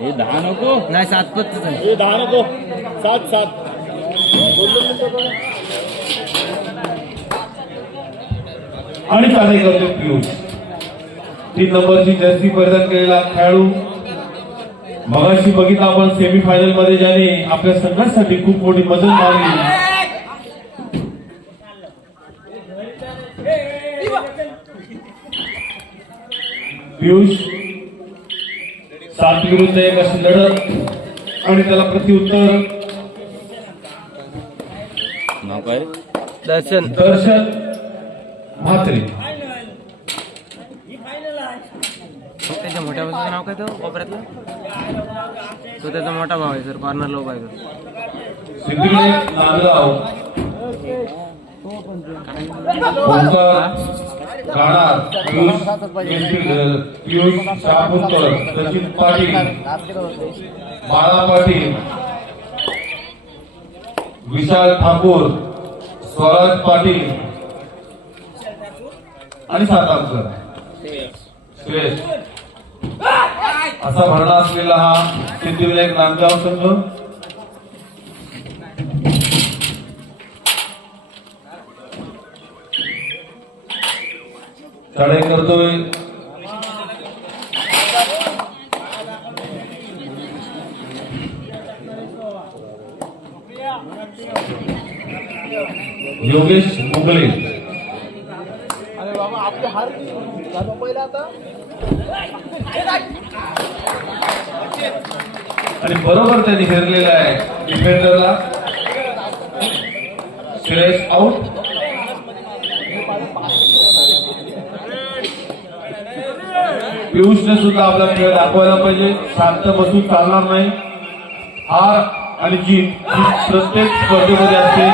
हे 10 नको नाही 7 पत्तच आहे. हे 10 नको 7 आणि साधे करतो पियुष 3 नंबरची जर्सी परिधान केलेला खेळाडू मगाशी बघितलं आपण सेमीफायनल मध्ये ज्याने आपल्या संघासाठी खूप मोठी मदत मारली पियुष 7 विरुद्ध 1 अशी लढत आणि त्याला प्रत्युत्तर नाव काय दर्शन म्हात्रे त्याच्या मोठ्या भावाचं नाव काय तो कोपऱ्यातला तो त्याचा मोठा भाव आहे सर कॉर्नर लो पाहिजे सिद्धिविनायक नागराव गाणार पियुष शापूरकर सचिन पाटील बाळा पाटील विशाल ठाकूर स्वराज पाटील आणि सातारकर श्रेष्ठ असा भरणा असलेला हा सिद्धिविनायक नांदगाव संघ चढाई करतोय योगेश मुगले आणि बरोबर त्यांनी घेरलेला आहे डिफेंडरला श्रेयस आउट पियुषने सुद्धा आपला खेळ दाखवायला पाहिजे शांत बसून चालणार नाही हार आणि जीत ही प्रत्येक स्पर्धेमध्ये असते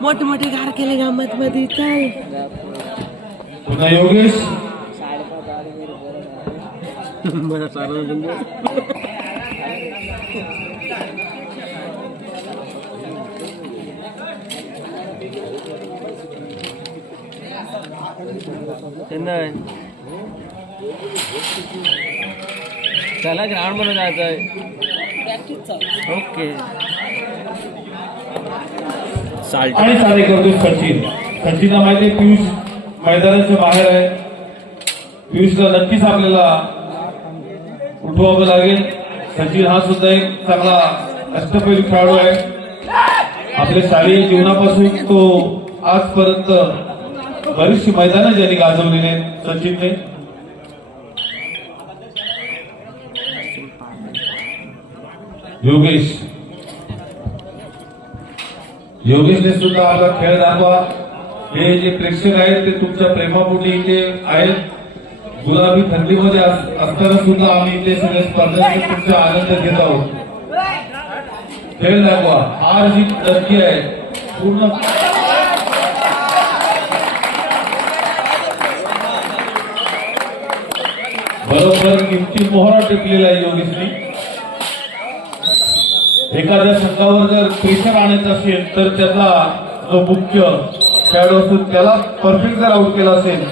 मोठे मोठे घार केले गामात मध्ये चल पुन्हा योगेश मला चालू चला ग्राउंड मध्ये जायचंय ओके आणि सारे करतोय सचिनला माहिती आहे पियुष मैदानाच्या बाहेर आहे पियुषला नक्कीच आपल्याला उठवावं लागेल सचिन हा सुद्धा एक चांगला अष्टपैलू खेळाडू आहे आपल्या शालेय जीवनापासून तो आजपर्यंत बरीचशी मैदानं ज्यांनी गाजवलेली आहेत सचिनने योगेशने सुद्धा आपला खेळ दाखवा हे जे प्रेक्षक आहेत ते तुमच्या प्रेमापोटी इथे आहेत गुलाबी थंडीमध्ये असताना सुद्धा आम्ही इथे सगळे स्पर्धक तुमचा आनंद घेत आहोत खेळ दाखवा हार जी नक्की आहे पूर्ण बरोबर किमती मोहरा टेकलेला आहे योगेशने एखाद्या संघावर जर प्रेशर आणायचं असेल तर त्याचा जो मुख्य खेळाडू असतो त्याला परफेक्ट जर आउट केला असेल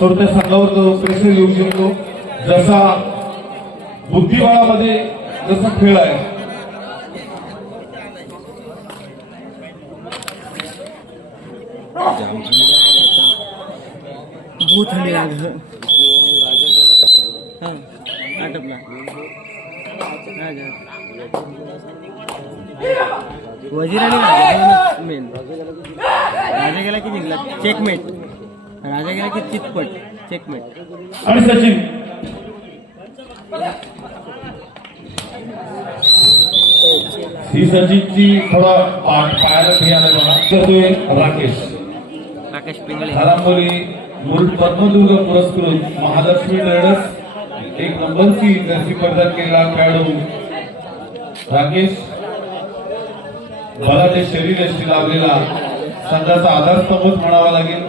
तर त्या संघावर तो प्रेशर येऊ शकतो जसा बुद्धिबळामध्ये जसा खेळ आहे बहुत थंडी लागत आटपला वजीर आणि मेन राजा गेला की जिंकला चेकमेट राजा गेला की चितपट चेकमेट आणि सचिन ही सचिनची थोडा पायाला खेळायला बघा करतोय राकेश पिंगळे धारांबोली मुरुड पद्मदुर्ग पुरस्कृत महालक्ष्मी ट्रेडर्स 1 नंबरची जर्सी परिधान केलेला खेळाडू राकेश बलाचे शरीर यष्टी लावलेला संघाचा आधारस्तंभच म्हणावा लागेल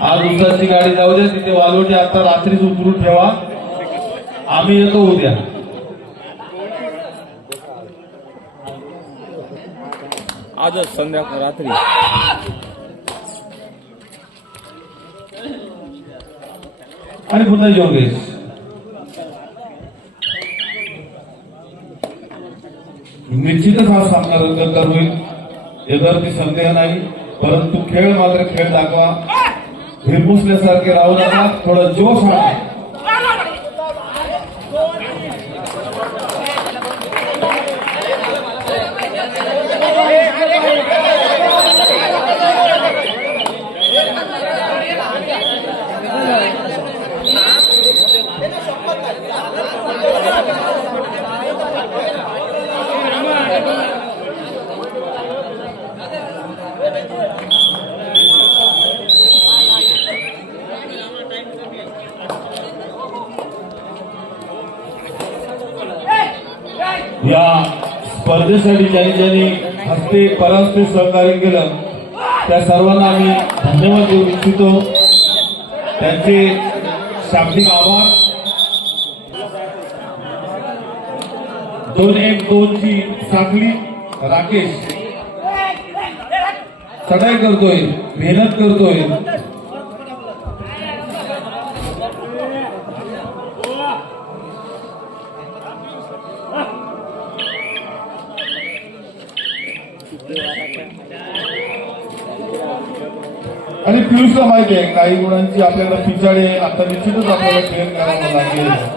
आज उसाची गाडी जाऊ दे तिथे वालोटी आता रात्रीच उतरून ठेवा आम्ही येतो उद्या. आजच संध्याकाळ रात्री. आणि पुन्हा योगेश. निश्चितच हा सामना रंगतदार होईल यावरती संदेह नाही. परंतु खेळ मात्र खेळ दाखवा. हिरमुसल्यासारखे राहू नका. थोडा जोश आणा. या स्पर्धेसाठी ज्यांनी हस्ते परास्ते सहकार्य केलं त्या सर्वांना आम्ही धन्यवाद देऊ इच्छितो. त्यांचे शाब्दिक आभार. 2-1-2 ची साखळी. राकेश चढाई करतोय, मेहनत करतोय. आणि पियुषला माहिती आहे काही गुणांची आपल्याला पिछाडी आहे. आता निश्चितच आपल्याला ट्रेन करावं लागेल.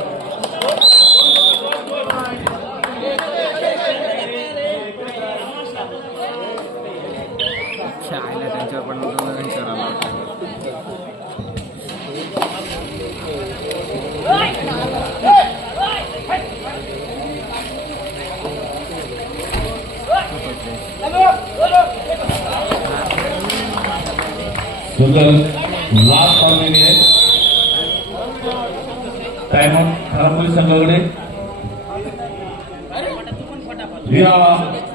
सुंदर लास्ट मारलेली आहे. टाइमआउट खानापुरी संघाकडे. या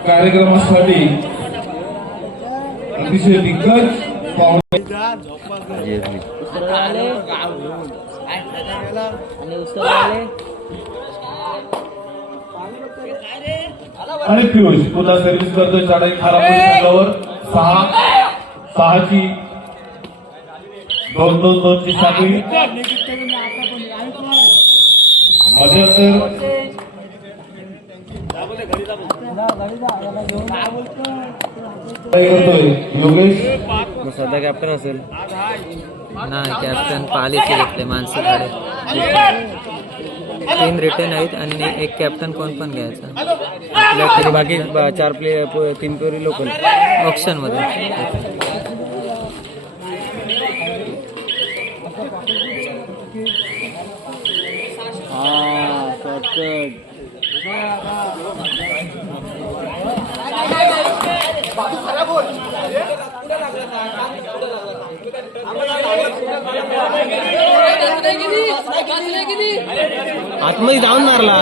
कार्यक्रमासाठी अतिशय दिग्गज पाहुणे आणि पियुष पुन्हा सर्व्हिस करतोय. चढाई खानापुरी संघावर 6-6ची 2-2-2 ची साखळी. करतोय योगेश. सध्या कॅप्टन असेल नाही. कॅप्टन पालीचे घेतले मानसीकडे. 3 रिटर्न आहेत आणि एक कॅप्टन कोण पण घ्यायचा. बाकी 4 प्लेयर 3 प्लेयर लोकल ऑप्शन मध्ये. आतमध्ये जाऊन मारला.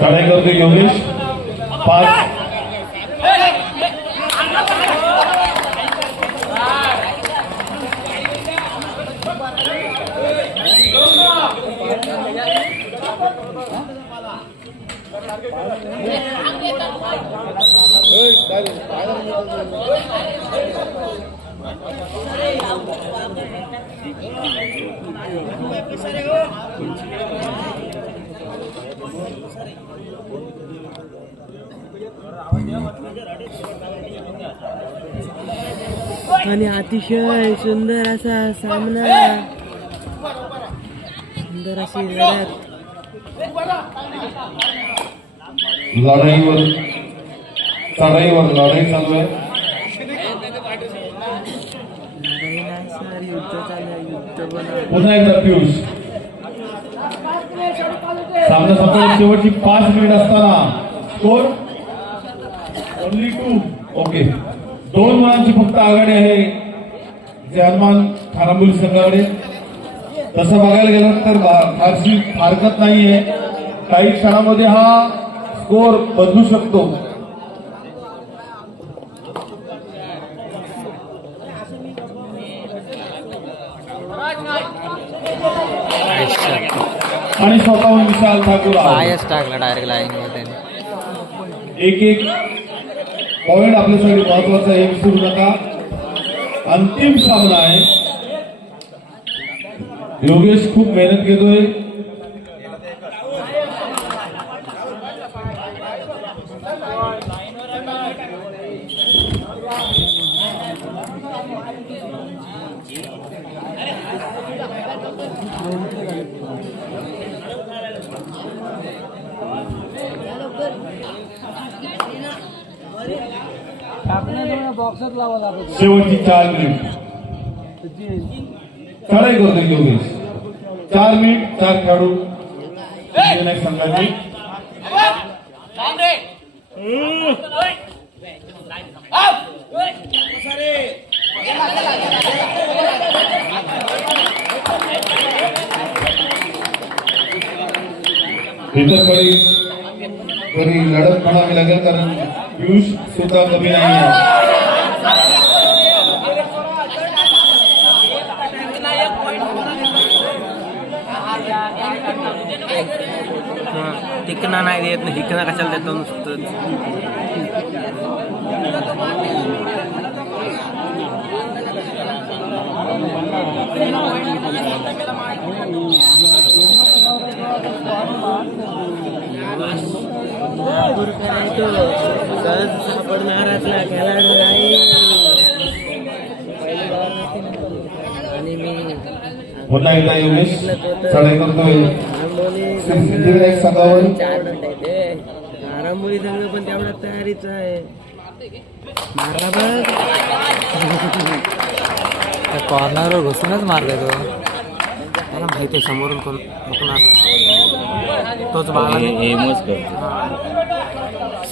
चढाई करतोय योगेश. 5 आणि अतिशय सुंदर असा सामना. सुंदर अशी लढत. लढाईवर चढाईवर लढाई चालू आहे. पुन्हा एकदा पियुष. सामना संपल्याची शेवटची 5 मिनिट असताना स्कोर ओनली 2. ओके 2 मुलांची फक्त आघाडी आहे जर्मन खानापुरी संघाकडे. तसं बघायला गेलं तर फारशी हरकत नाहीये. काही क्षणामध्ये हा स्कोर बदलू शकतो. आणि स्वतःहून विशाल ठाकूर पायच टाकला डायरेक्ट लाईन मध्ये. एक पॉइंट आपल्यासाठी महत्वाचा आहे, विसरू नका. अंतिम सामना आहे. योगेश खूप मेहनत घेतोय. शेवटची 4 मिनिट चढाई करतोय योगेश. 4 मिनिट 4 खेळाडू संघाची. इतर तरी लढत म्हणावी लागेल, कारण पियुष सुद्धा कमी नाही आहे. तिकना नाही देत नाही, हिकना कशाला देतो नुसतं. सापडणारातला खेळाडू नाही. आणि मी पुन्हा एकदा योगेश चढाई करतोय. सिद्धिविनायक संघावर 4 मिनिट आहे ते. आरामोळी सगळं पण तेवढा तयारीच आहे. मारला बघ, कॉर्नरवर घुसूनच मारले तो. मला माहिती आहे समोरून कोण तोच बाळा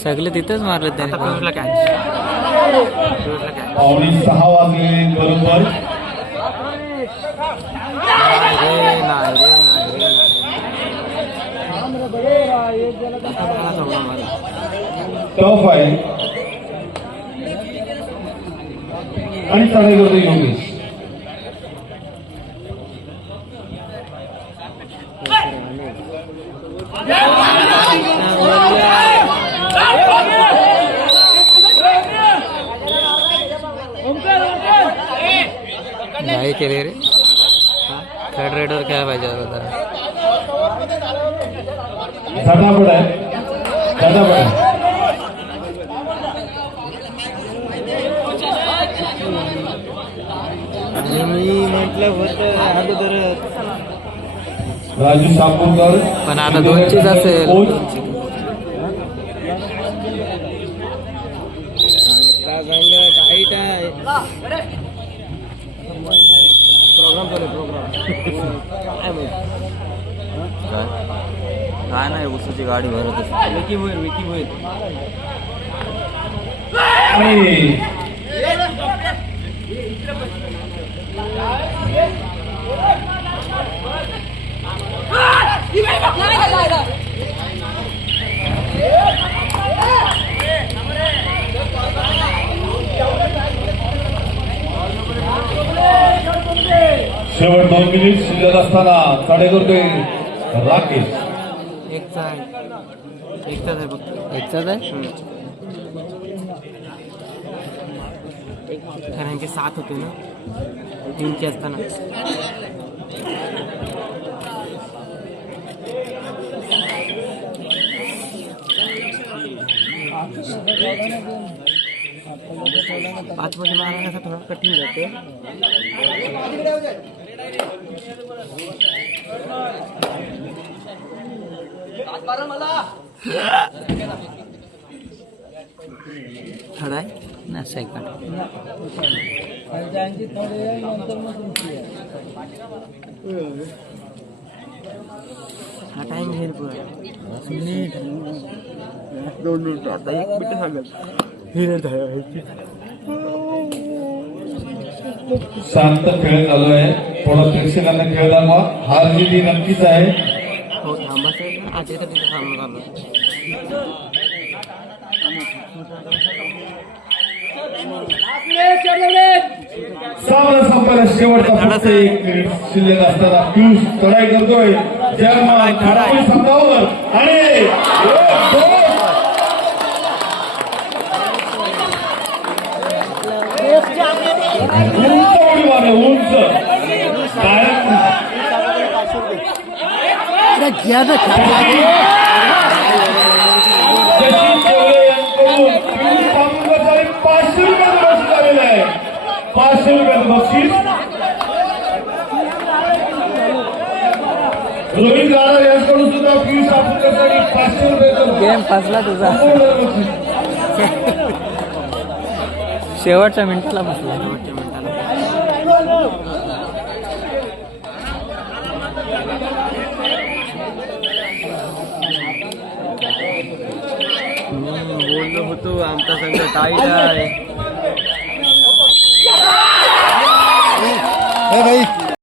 सगळे तिथेच मारले त्याने. पावणे 6 वाजले बरोबर. टफ आहे आणि चढाई करतो योगेश. नाही केले रे. थर्ड रेडवर खेळायला पाहिजे होता. झटापट आहे, झटापट आहे. मी म्हटलं होतं अगोदर राजू सापूरकर, पण आता 2चीच असेल. टाईट आहे प्रोग्राम. काय नाही, उसाची गाडी भरत विकी होईल. शेवट 2 मिनिट शिल्लक असताना चढाई करतोय राकेश. एकचाच आहे फक्त. एकचाच आहे कारण की 7 होते ना 3चे असताना. पाच मध्ये मारण्याचा थोडा कठीण जाते. थोडा आहे ना सेकंड. हा टाइम घेईल पुरा. आता 1 मिनिट सांगत. शांत खेळ चालू आहे. थोडं प्रेक्षकांना खेळ दाखवा. हार जीत ही नक्कीच आहे. हो थांबायचं आधी तर तिथे थांबणार सामना संपायला शेवटचा फक्त 1 मिनिट शिल्लक असताना पियुष चढाई करतोय संघावर आणि उंच उडी मारली, उंच ₹500 बक्षीस. रोहित राणा यांच्याकडून सुद्धा पियुष आपल्यासाठी ₹500 गेम फसला तुझा शेवटच्या मिनिटाला बसला शेवटच्या मिनिटाला बोललो होतो आमचा संघ टाईट आहे. भाई